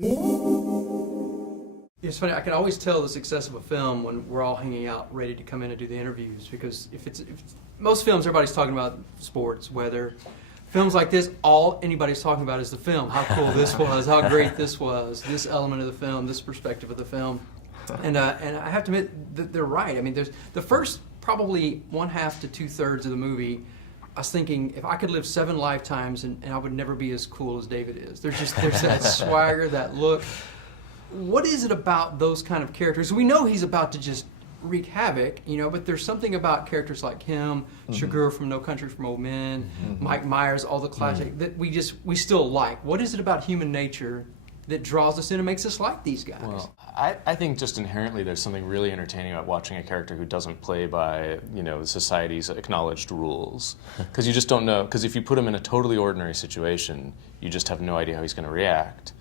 It's funny, I can always tell the success of a film when we're all hanging out ready to come in and do the interviews, because if it's most films, everybody's talking about sports, weather. Films like this, all anybody's talking about is the film, how cool this was, how great this was, this element of the film, this perspective of the film. And I have to admit that they're right. I mean, there's the first probably 1/2 to 2/3 of the movie, I was thinking, if I could live 7 lifetimes and I would never be as cool as David is. There's that swagger, that look. What is it about those kind of characters? We know he's about to just wreak havoc, but there's something about characters like him, Sugar from No Country for Old Men, Mike Myers, all the classic, that we still like. What is it about human nature that draws us in and makes us like these guys? Well, I think just inherently there's something really entertaining about watching a character who doesn't play by, society's acknowledged rules. Because you just don't know, because if you put him in a totally ordinary situation, you just have no idea how he's going to react.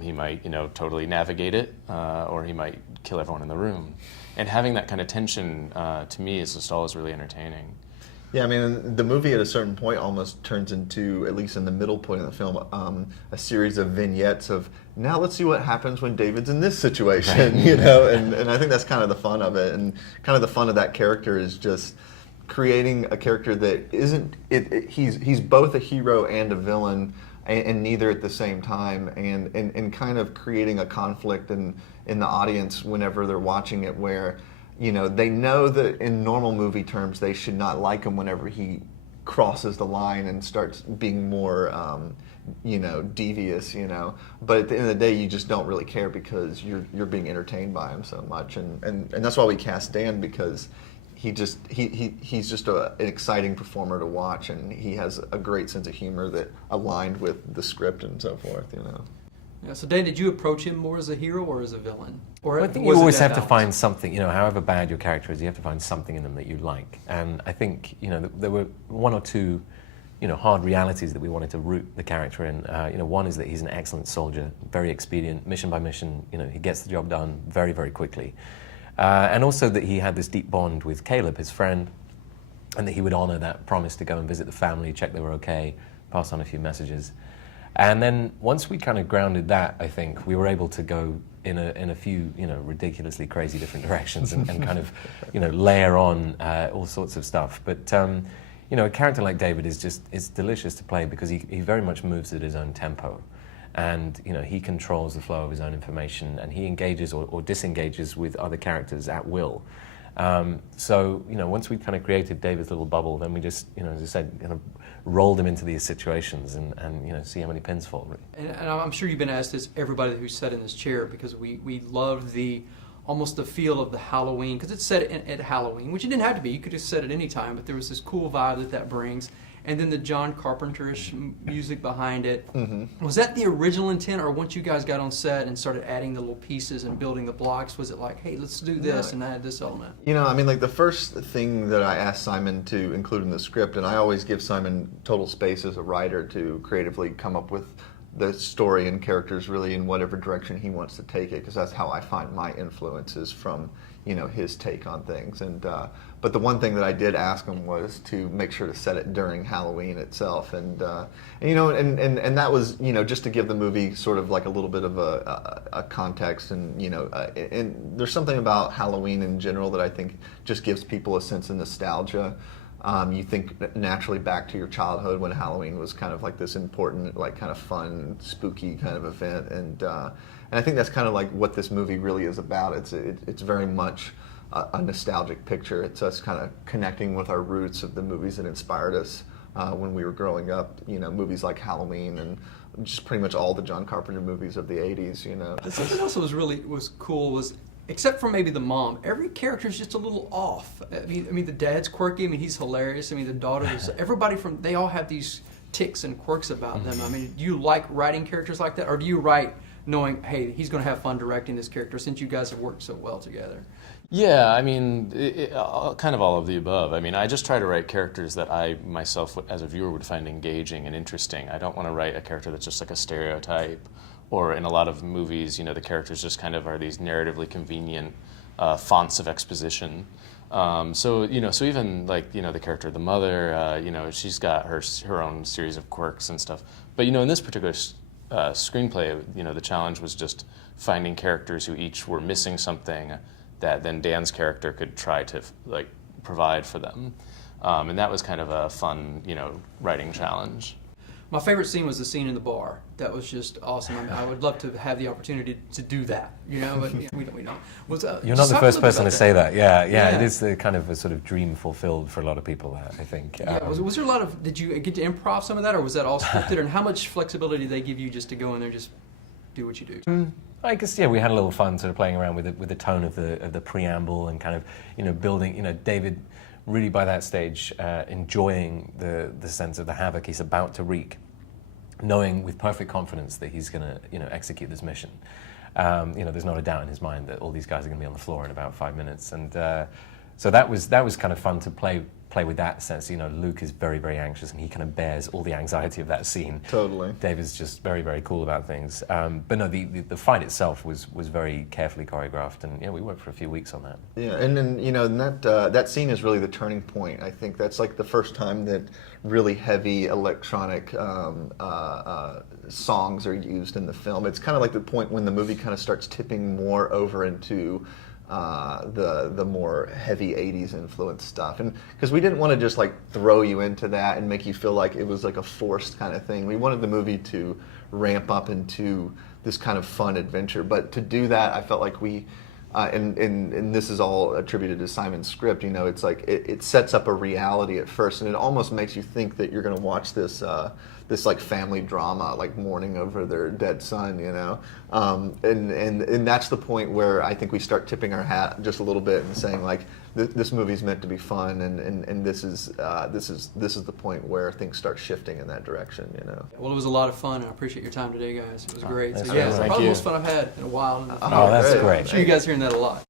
He might, totally navigate it, or he might kill everyone in the room. And having that kind of tension, to me, is just always really entertaining. Yeah, I mean, the movie at a certain point almost turns into, at least in the middle point of the film, a series of vignettes of, now let's see what happens when David's in this situation, and I think that's kind of the fun of it, and kind of the fun of that character is just creating a character that isn't, he's both a hero and a villain, and neither at the same time, and kind of creating a conflict in the audience whenever they're watching it where, they know that in normal movie terms they should not like him whenever he crosses the line and starts being more, devious, But at the end of the day, you just don't really care because you're being entertained by him so much, and that's why we cast Dan, because he's just an exciting performer to watch, and he has a great sense of humor that aligned with the script and so forth, Yeah, so Dan, did you approach him more as a hero or as a villain? Or I think you always have to find something, however bad your character is, you have to find something in them that you like. And I think, there were 1 or 2, hard realities that we wanted to root the character in. One is that he's an excellent soldier, very expedient, mission by mission, he gets the job done very, very quickly. And also that he had this deep bond with Caleb, his friend, and that he would honor that promise to go and visit the family, check they were okay, pass on a few messages. And then once we kind of grounded that, I think, we were able to go in a few, ridiculously crazy different directions and kind of, layer on all sorts of stuff. But, a character like David is delicious to play because he very much moves at his own tempo. And, he controls the flow of his own information, and he engages or disengages with other characters at will. So, once we kind of created David's little bubble, then we just, as I said, kind of rolled him into these situations and see how many pins fall. And I'm sure you've been asked this, everybody who's sat in this chair, because we loved almost the feel of the Halloween, because it's set at Halloween, which it didn't have to be. You could have said at any time, but there was this cool vibe that brings. And then the John Carpenter-ish music behind it. Mm-hmm. Was that the original intent, or once you guys got on set and started adding the little pieces and building the blocks, was it like, hey, let's do this and add this element? The first thing that I asked Simon to include in the script, and I always give Simon total space as a writer to creatively come up with the story and characters really in whatever direction he wants to take it, because that's how I find my influences from, his take on things. And but the one thing that I did ask him was to make sure to set it during Halloween itself, and that was just to give the movie sort of like a little bit of a context, and and there's something about Halloween in general that I think just gives people a sense of nostalgia. You think naturally back to your childhood when Halloween was kind of like this important, like kind of fun, spooky kind of event, and I think that's kind of like what this movie really is about. It's very much a nostalgic picture. It's us kind of connecting with our roots of the movies that inspired us when we were growing up. Movies like Halloween and just pretty much all the John Carpenter movies of the '80s. Something else that was cool was, except for maybe the mom, every character is just a little off. I mean, the dad's quirky. I mean, he's hilarious. I mean, the daughter is. Everybody they all have these ticks and quirks about them. I mean, do you like writing characters like that, or do you write knowing, hey, he's going to have fun directing this character since you guys have worked so well together? Yeah, I mean, kind of all of the above. I mean, I just try to write characters that I myself, as a viewer, would find engaging and interesting. I don't want to write a character that's just like a stereotype. Or in a lot of movies, the characters just kind of are these narratively convenient fonts of exposition. So even like, the character of the mother, she's got her own series of quirks and stuff. But, in this particular screenplay, you know, the challenge was just finding characters who each were missing something that then Dan's character could try to like provide for them, and that was kind of a fun, you know, writing challenge. My favorite scene was the scene in the bar. That was just awesome. I mean, I would love to have the opportunity to do that, you know, but you know, we don't. You're not the first person to say that. Yeah, Yeah. it is the kind of a sort of dream fulfilled for a lot of people, I think. Yeah, was there a lot of, did you get to improv some of that, or was that all scripted? And how much flexibility did they give you just to go in there and just do what you do? I guess, yeah, we had a little fun sort of playing around with the tone of the preamble and kind of, you know, building, you know, David really by that stage enjoying the sense of the havoc he's about to wreak, knowing with perfect confidence that he's going to, you know, execute this mission. You know, there's not a doubt in his mind that all these guys are going to be on the floor in about 5 minutes, and so that was kind of fun to play with that sense. You know, Luke is very, very anxious, and he kind of bears all the anxiety of that scene. Totally. David's just very, very cool about things. But no, the fight itself was very carefully choreographed, and yeah, we worked for a few weeks on that. Yeah, and then you know, and that scene is really the turning point. I think that's like the first time that really heavy electronic songs are used in the film. It's kind of like the point when the movie kind of starts tipping more over into the more heavy 80s influence stuff, and because we didn't want to just like throw you into that and make you feel like it was like a forced kind of thing. We wanted the movie to ramp up into this kind of fun adventure, but to do that I felt like we and this is all attributed to Simon's script, you know, it's like it sets up a reality at first, and it almost makes you think that you're going to watch this this like family drama, like mourning over their dead son, you know, and that's the point where I think we start tipping our hat just a little bit and saying like this movie's meant to be fun, and this is the point where things start shifting in that direction, you know. Well, it was a lot of fun. I appreciate your time today, guys. It was great. That's So yeah, great. it's Thank probably you. the most fun I've had in a while. Oh, that's great. great. I'm sure you guys are hearing that a lot.